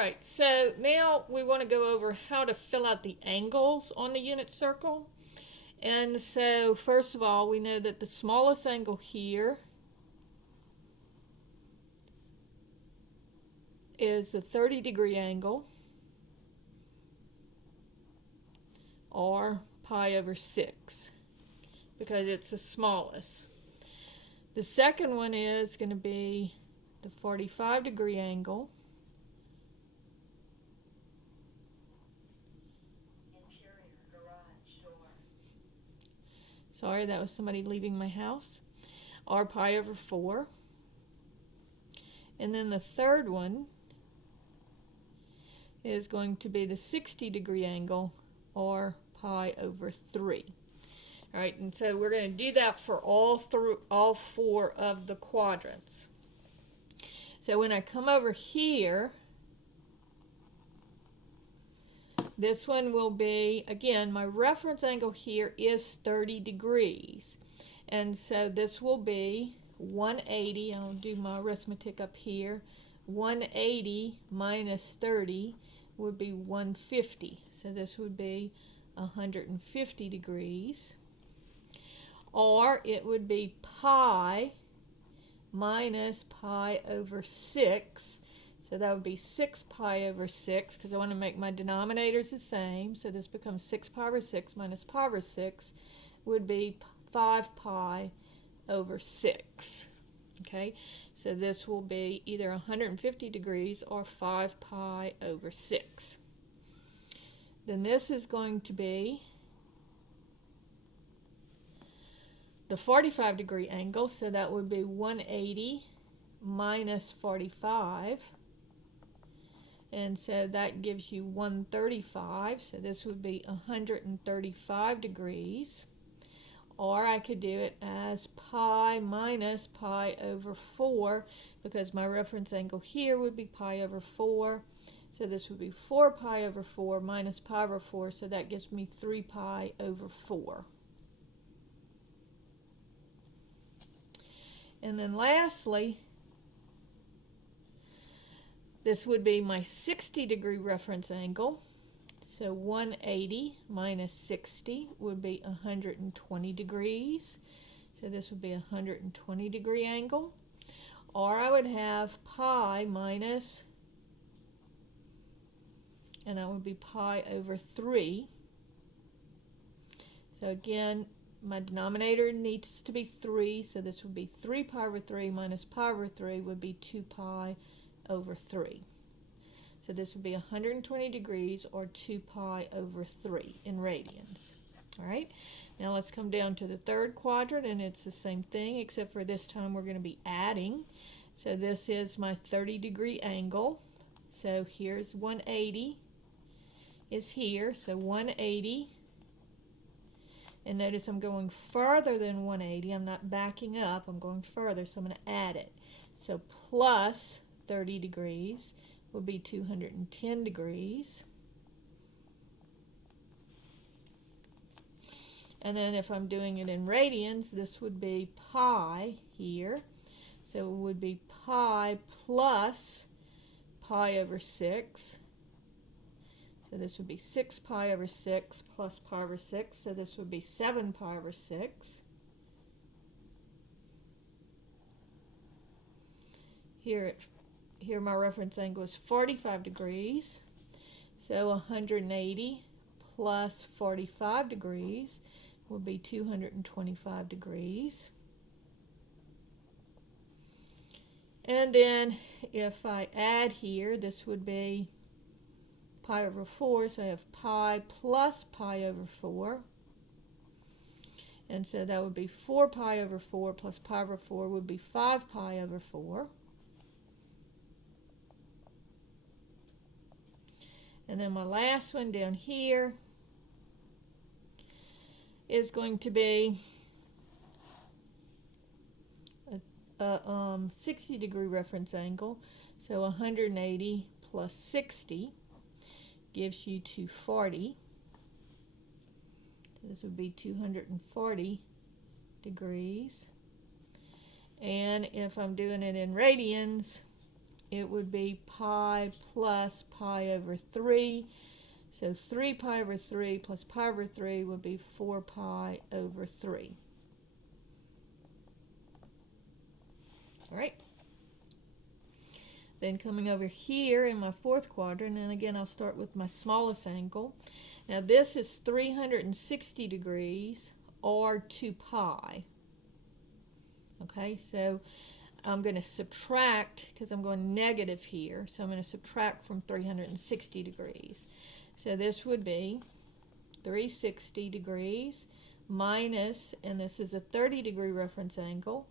right, so now we want to go over how to fill out the angles on the unit circle. And so first of all, we know that the smallest angle here is the 30-degree angle, or pi over 6, because it's the smallest. The second one is going to be the 45-degree angle, sorry, that was somebody leaving my house, or pi over 4. And then the third one is going to be the 60-degree angle, or pi over 3. All right, and so we're going to do that for all 4 of the quadrants. So when I come over here, this one will be, again, my reference angle here is 30 degrees. And so this will be 180, I'll do my arithmetic up here, 180 minus 30 would be 150. So this would be 150 degrees. Or it would be pi minus pi over 6. So that would be 6 pi over 6, because I want to make my denominators the same. So this becomes 6 pi over 6 minus pi over 6 would be 5 pi over 6. Okay, so this will be either 150 degrees or 5 pi over 6. Then this is going to be the 45-degree angle, so that would be 180 minus 45. And so that gives you 135, so this would be 135 degrees. Or I could do it as pi minus pi over 4, because my reference angle here would be pi over 4. So this would be 4 pi over 4 minus pi over 4, so that gives me 3 pi over 4. And then lastly, this would be my 60-degree reference angle. So 180 minus 60 would be 120 degrees. So this would be a 120-degree angle. Or I would have pi minus, and that would be pi over 3. So again, my denominator needs to be 3, so this would be 3 pi over 3 minus pi over 3 would be 2 pi over 3. So this would be 120 degrees, or 2 pi over 3 in radians. All right, now let's come down to the third quadrant, and it's the same thing, except for this time we're going to be adding. So this is my 30-degree angle. So here's 180 is here, so 180. And notice I'm going further than 180. I'm not backing up. I'm going further, so I'm going to add it. So plus 30 degrees would be 210 degrees. And then if I'm doing it in radians, this would be pi here. So it would be pi plus pi over 6. So this would be 6 pi over 6 plus pi over 6. So this would be 7 pi over 6. Here my reference angle is 45 degrees. So 180 plus 45 degrees would be 225 degrees. And then if I add here, this would be pi over 4, so I have pi plus pi over 4. And so that would be 4 pi over 4 plus pi over 4 would be 5 pi over 4. And then my last one down here is going to be a 60-degree reference angle. So 180 plus 60 gives you 240. So this would be 240 degrees. And if I'm doing it in radians, it would be pi plus pi over 3. So 3 pi over 3 plus pi over 3 would be 4 pi over 3. All right. Then coming over here in my fourth quadrant, and again I'll start with my smallest angle. Now this is 360 degrees or 2 pi. Okay, so I'm going to subtract, because I'm going negative here, so I'm going to subtract from 360 degrees. So this would be 360 degrees minus, and this is a 30-degree reference angle,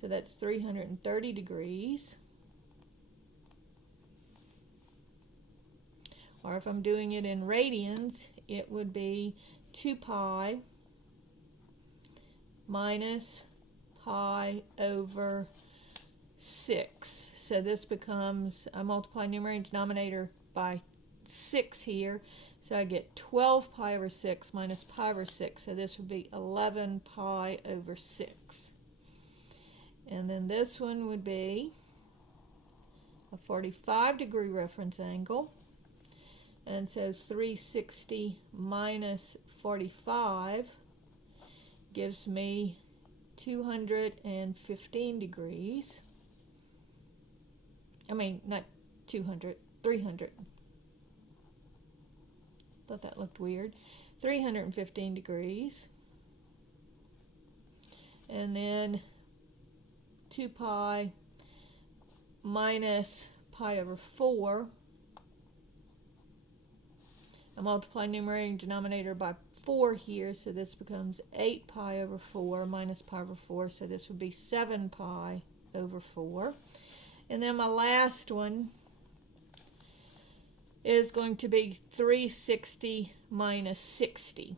so that's 330 degrees. Or if I'm doing it in radians, it would be 2 pi minus pi over 6. So this becomes, I multiply numerator and denominator by 6 here. So I get 12 pi over 6 minus pi over 6. So this would be 11 pi over 6. And then this one would be a 45-degree reference angle. And so 360 minus 45 gives me 215 degrees. I mean, not 200, 300. Thought that looked weird. 315 degrees. And then 2 pi minus pi over 4. I multiply numerator and denominator by 4 here, so this becomes 8 pi over 4 minus pi over 4, so this would be 7 pi over 4. And then my last one is going to be 360 minus 60,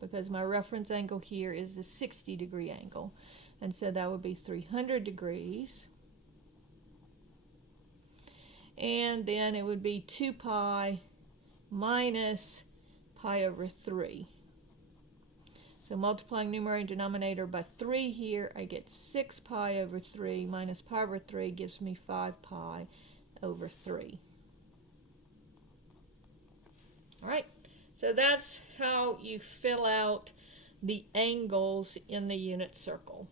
because my reference angle here is a 60-degree angle, and so that would be 300 degrees. And then it would be 2 pi minus pi over 3. So multiplying numerator and denominator by 3 here, I get 6 pi over 3 minus pi over 3 gives me 5 pi over 3. All right, so that's how you fill out the angles in the unit circle.